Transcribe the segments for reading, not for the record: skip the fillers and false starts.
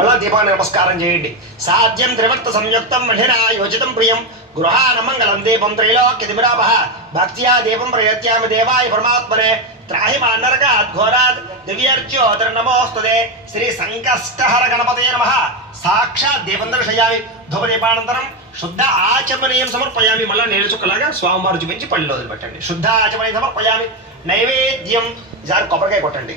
మళ్ళా దీపాన్ని నమస్కారం చేయండి. సాధ్యం త్రివర్త సంయుక్తం మహిళ యోజితం ప్రియం గృహాన మంగళం దీపం త్రైలోక్య దిమిరాపహ భక్త్యా దీపం ప్రయత్యామి దేవాయ పరమాత్మనే త్రాహి మాన్నరకాత్ ఘోరాత్ దివ్యర్జ్యోతిర్నమోస్తుతే శ్రీ సంకష్టహర గణపతయే నమః. సాక్షాత్ దీపం దర్శయామి. ధూపదీపానంతరం శుద్ధ ఆచమనీయం సమర్పయామి. మళ్ళా నేల చుక్కలాగా స్వామివారు చూపించి పళ్ళలో వదిలిపెట్టండి. శుద్ధ ఆచమనీయం సమర్పయామి. నైవేద్యం ఈసారి కొబ్బరికాయ కొట్టండి.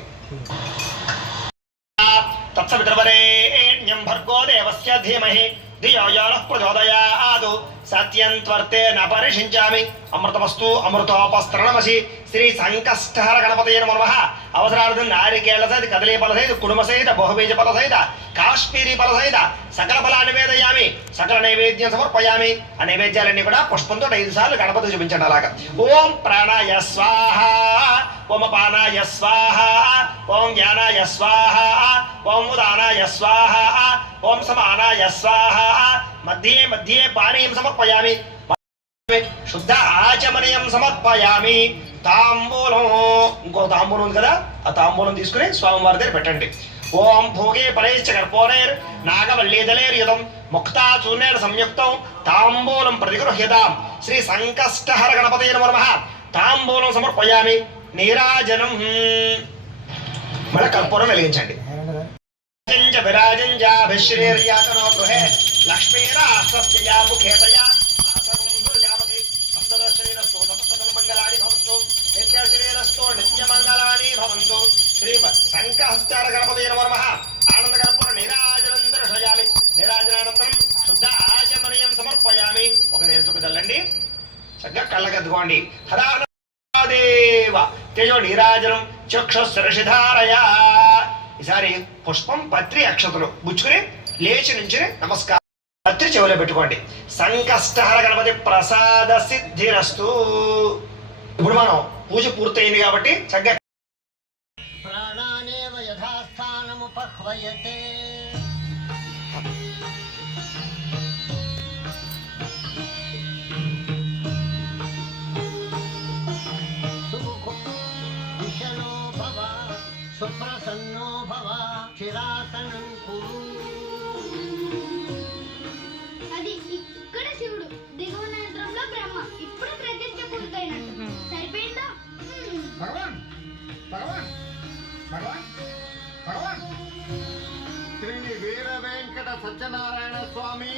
తత్సవితుర్వరేణ్యం భర్గో దేవస్య ధీమహి ధియో యో నః ప్రచోదయాత్ సత్యం త్వర్తేన పరిషించామి. అమృతమస్తు అమృతోపస్తరణమసి. శ్రీ సంకష్టహర గణపతయే నమః. అవసరార్థం నారికేళ సహిత కదలీ ఫల సహిత కుడుమ సహిత బహుబీజ ఫల సహిత కాశ్మీరీ ఫల సహిత సకల ఫలాన్ని నివేదయామి. సకల నైవేద్యం సమర్పయామి. ఆ నైవేద్యాలన్నీ కూడా పుష్పంతో 5 సార్లు గణపతి చూపించండి. అలాగా ఓం ప్రాణాయ స్వాహ, ఓం అపానాయ స్వాహ, ఓం జ్ఞానాయ స్వాహ, ఓం ఉదానాయ స్వాహ, ఓం సమానాయ స్వాహ. మధ్యే మధ్యే పానీయం సమర్పయామి. శుద్ధ ఆచమనీయం సమర్పయామి. తాంబూలం, ఇంకో తాంబూలం ఉంది కదా, ఆ తాంబూలం తీసుకుని స్వామివారి దగ్గర పెట్టండి. ఓం భోగే పరైశ్చ కర్పూరైర్ నాగవల్లీదలైర్యుతం ముక్తా చూర్ణేన సంయుక్తం తాంబూలం ప్రతిగృహ్యతాం. శ్రీ సంకష్టహర గణపతయే నమః. తాంబూలం సమర్పయామి. నీరాజనం, మళ్ళీ కర్పూరం వెలిగించండి. విరాజంజాభిశ్రీర్యాతనో గృహే లక్ష్మీరాస్తస్య ముఖేతయా మంగళాని భవంతు. నిత్యశ్రీరస్తో నిత్యమంగళాని భవంతు. శ్రీ సంకష్టహర గణపతయే నమః. ఆనంద కర్పూర నీరాజనం దర్శయామి. నీరాజనానంతరం శుద్ధ ఆచమనీయం సమర్పయామి. ఒక నేర్చుకు చల్లండి. చక్కగా కళ్ళకద్దుకోండి. హరాదేవ తేజో నీరాజనం చక్షుశిరషిధారయా. ఈసారి పుష్పం పత్రి అక్షతలు గుచ్చుకుని లేచి నుంచి నమస్కారం. పత్రి చెవిలో పెట్టుకోండి. సంకష్టహర గణపతి ప్రసాద సిద్ధిరస్తు. ఇప్పుడు మనం పూజ పూర్తయింది కాబట్టి చక్కగా ప్రాణానేవ యథాస్థానము పహ్వయతే. విషణో భవ సుప్రసన్నో భవ చిరాసనం కురు. అది ఇక్కడ శివుడు, దిగువ నేత్రంలో బ్రహ్మ. ఇప్పుడు ప్రతిష్ఠ పూర్తయినట్టు. సరిపోయిందా? భగవాన్ భగవాన్ భగవాన్ భగవాన్ శ్రీ వీర వెంకట సత్యనారాయణ స్వామి